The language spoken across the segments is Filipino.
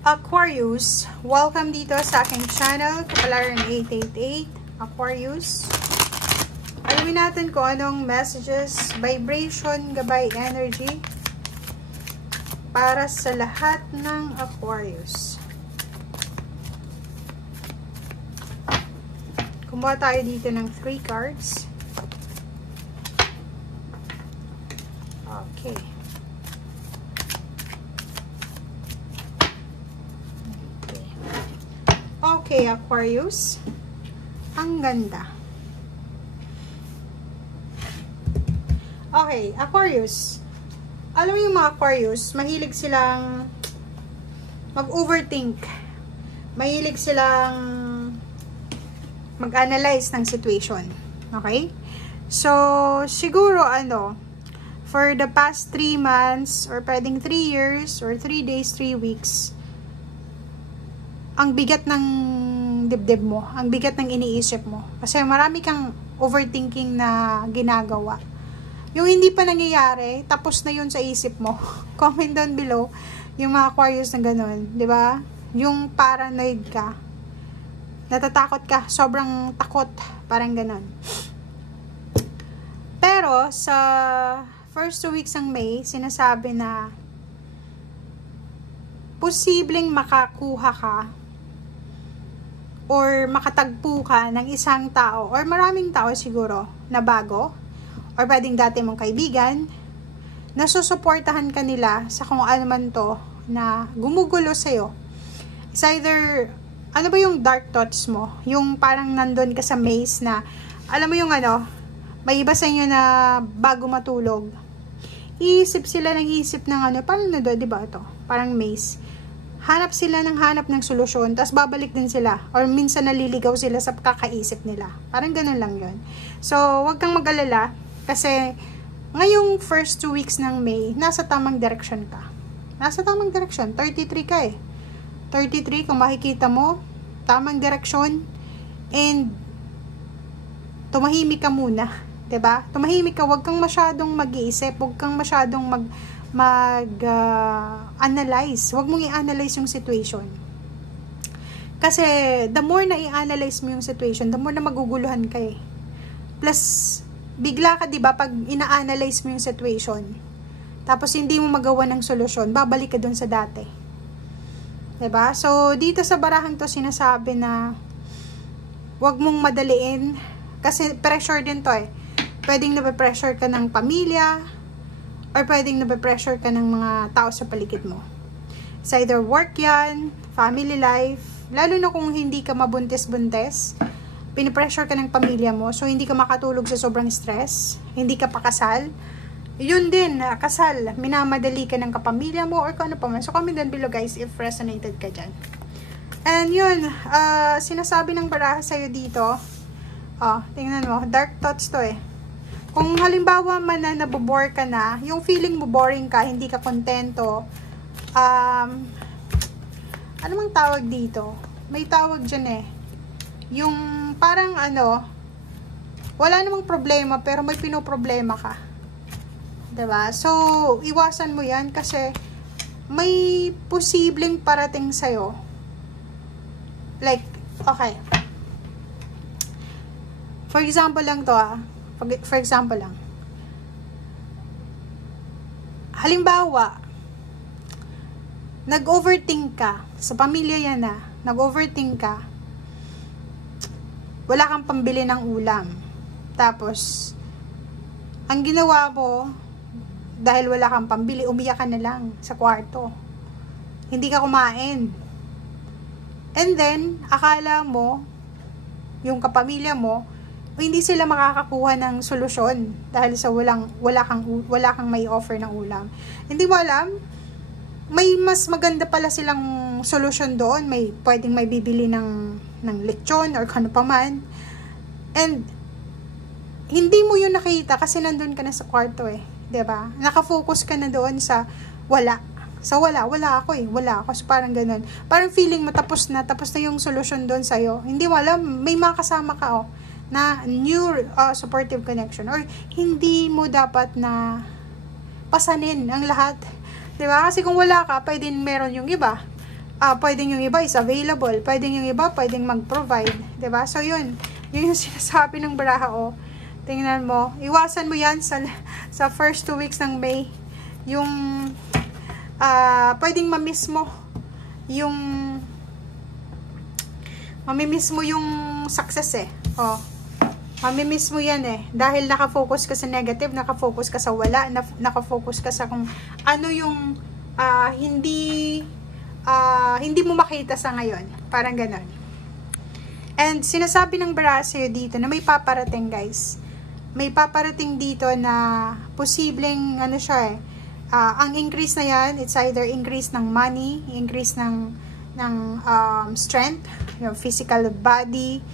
Aquarius, welcome dito sa aking channel, Kapalaran 888, Aquarius. Alamin natin kung anong messages, vibration, gabay, energy para sa lahat ng Aquarius. Kumuha tayo dito ng 3 cards. Okay. Okay, Aquarius. Ang ganda. Okay, Aquarius. Alam mo yung mga Aquarius, mahilig silang mag-overthink. Mahilig silang mag-analyze ng situation. Okay? So, siguro for the past 3 months, or pwedeng 3 years, or 3 days, 3 weeks, ang bigat ng dibdib mo, ang bigat ng iniisip mo. Kasi marami kang overthinking na ginagawa. Yung hindi pa nangyayari, tapos na yun sa isip mo. Comment down below yung mga Aquarius na ganun, di ba? Yung paranoid ka. Natatakot ka, sobrang takot, parang ganun. Pero sa first 2 weeks ng May, sinasabi na posibleng makakuha ka or makatagpo ka ng isang tao or maraming tao siguro na bago or pwedeng dati mong kaibigan na susuportahan ka nila sa kung ano man to na gumugulo sa'yo. It's either, ano ba yung dark thoughts mo? Yung parang nandun ka sa maze na, alam mo yung may iba sa inyo na bago matulog, iisip sila ng isip ng parang diba ito? Parang maze. Hanap sila ng hanap ng solusyon, tapos babalik din sila. Or minsan naliligaw sila sa kakaisip nila. Parang ganun lang yun. So, wag kang mag-alala, kasi ngayong first 2 weeks ng May, nasa tamang direction ka. Nasa tamang direction. 33 ka eh. 33, kung makikita mo, tamang direction. And, tumahimik ka muna. 'Di ba? Tumahimik ka, wag kang masyadong mag-iisip, wag kang masyadong mag-analyze. Huwag mong i-analyze yung situation. Kasi, the more na i-analyze mo yung situation, the more na maguguluhan ka eh. Plus, bigla ka, diba, pag ina-analyze mo yung situation, tapos hindi mo magawa ng solusyon, babalik ka dun sa dati. Diba? So, dito sa barahang to, sinasabi na, huwag mong madaliin, kasi pressure din to eh. Pwedeng nape-pressure ka ng pamilya, or pwedeng nape-pressure ka ng mga tao sa paligid mo. It's either work yan, family life, lalo na kung hindi ka mabuntis-buntis, pinipressure ka ng pamilya mo, so hindi ka makatulog sa sobrang stress, hindi ka pakasal, yun din, kasal, minamadali ka ng kapamilya mo, or kung ano pa man. So comment down below guys if resonated ka dyan. And yun, sinasabi ng baraha sa'yo dito, tingnan mo, dark thoughts to eh. Kung halimbawa man na nabobore ka na, yung feeling mo boring ka, hindi ka kontento, ano mang tawag dito? May tawag dyan eh. Yung parang wala namang problema pero may pinoproblema ka. Diba? So, iwasan mo yan kasi may posibleng parating sa'yo. Like, okay. For example lang to For example lang. Halimbawa, nag-overthink ka. Sa pamilya yan nag-overthink ka. Wala kang pambili ng ulam. Tapos, ang ginawa mo, dahil wala kang pambili, umiyak ka na lang sa kwarto. Hindi ka kumain. And then, akala mo, yung kapamilya mo, hindi sila makakakuha ng solusyon dahil sa wala kang may offer ng ulam. Hindi mo alam, may mas maganda pala silang solusyon doon. Pwedeng may bibili ng lechon or kano pa man. And hindi mo yun nakita kasi nandun ka na sa kwarto eh. 'Di ba? Nakafocus ka na doon sa wala. So wala ako eh. Wala ako. So parang ganun. Parang feeling mo tapos na yung solusyon doon sa'yo. Hindi mo alam, may mga kasama ka na new supportive connection, or hindi mo dapat na pasanin ang lahat, 'di ba? Kasi kung wala ka, pwedeng meron yung iba. pwedeng yung iba is available, pwedeng yung iba pwedeng mag-provide, 'di ba? So yun yung sinasabi ng baraha, oh. Tingnan mo, iwasan mo yan sa first 2 weeks ng May, yung pwedeng mamiss mo yung success, oh. Mamimiss mo yan, dahil nakafocus ka sa negative, nakafocus ka sa wala, nakafocus ka sa kung ano yung hindi mo makita sa ngayon, parang ganon. And sinasabi ng baraha sa'yo dito na may paparating, guys. May paparating dito na posibleng ano siya, ang increase na yan, it's either increase ng money, increase ng strength, yung physical body,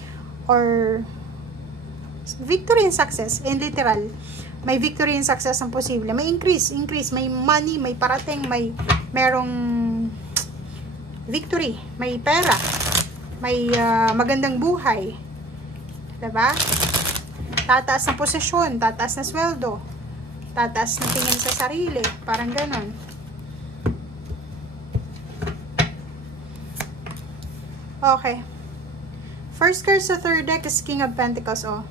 or victory and success. In literal, may victory and success ang posible. May increase, may money, may parating, merong victory, may pera, may magandang buhay, diba? Tataas ng posisyon, tataas na sweldo, tataas na tingin sa sarili, parang ganon. Okay. First card sa third deck is King of Pentacles, oh.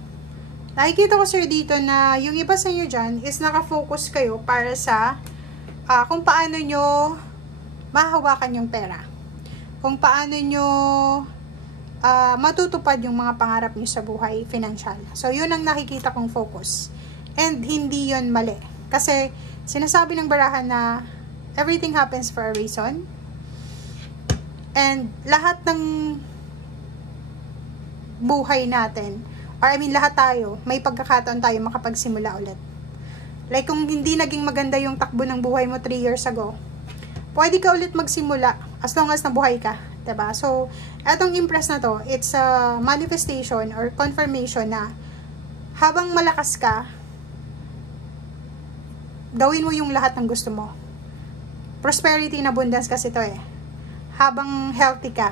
Nakikita ko sir dito na yung iba sa inyo dyan is nakafocus kayo para sa kung paano nyo mahawakan yung pera. Kung paano nyo matutupad yung mga pangarap nyo sa buhay, financial. So, yun ang nakikita kong focus. And hindi yun mali. Kasi, sinasabi ng baraha na everything happens for a reason. And lahat ng buhay natin, or I mean lahat tayo, may pagkakataon tayo makapagsimula ulit. Like kung hindi naging maganda yung takbo ng buhay mo 3 years ago, pwede ka ulit magsimula as long as nabuhay ka, diba? So, etong impress na to, it's a manifestation or confirmation na habang malakas ka, gawin mo yung lahat ng gusto mo. Prosperity and abundance kasi to, habang healthy ka.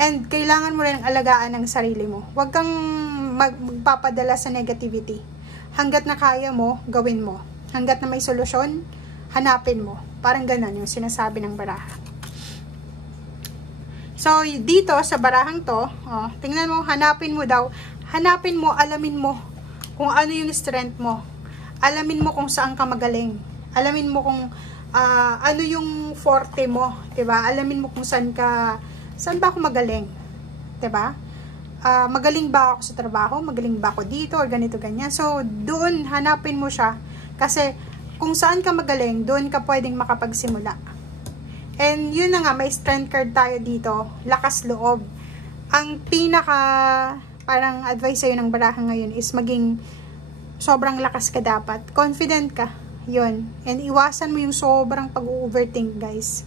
And kailangan mo rin alagaan ang sarili mo. Huwag kang magpapadala sa negativity. Hanggat na kaya mo, gawin mo. Hanggat na may solusyon, hanapin mo. Parang ganun yung sinasabi ng baraha. So, dito sa barahang to, tingnan mo, hanapin mo daw. Hanapin mo, alamin mo kung ano yung strength mo. Alamin mo kung saan ka magaling. Alamin mo kung ano yung forte mo. Diba? Alamin mo kung saan ba ako magaling? 'Di ba? Magaling ba ako sa trabaho? Magaling ba ako dito or ganito ganyan? So, doon hanapin mo siya kasi kung saan ka magaling, doon ka pwedeng makapagsimula. And yun na nga, may strength card tayo dito, lakas loob. Ang pinaka parang advice sa'yo ng baraha ngayon is maging sobrang lakas ka dapat. Confident ka. Yun. And iwasan mo yung sobrang pag-overthink, guys.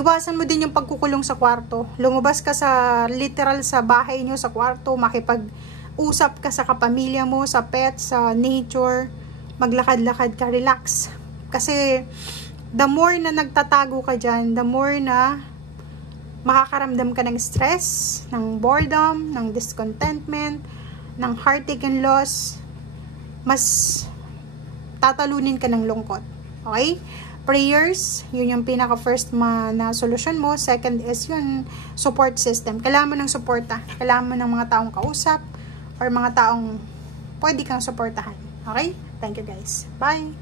Iwasan mo din yung pagkukulong sa kwarto. Lumabas ka sa literal sa bahay nyo, sa kwarto, makipag-usap ka sa kapamilya mo, sa pet, sa nature, maglakad-lakad ka, relax. Kasi the more na nagtatago ka dyan, the more na makakaramdam ka ng stress, ng boredom, ng discontentment, ng heartache and loss, mas tatalunin ka ng lungkot. Okay? Prayers, yun yung pinaka-first na solusyon mo. Second is yung support system. Kailangan mo ng suporta. Kailangan mo ng mga taong kausap or mga taong pwede kang suportahan. Okay? Thank you guys. Bye!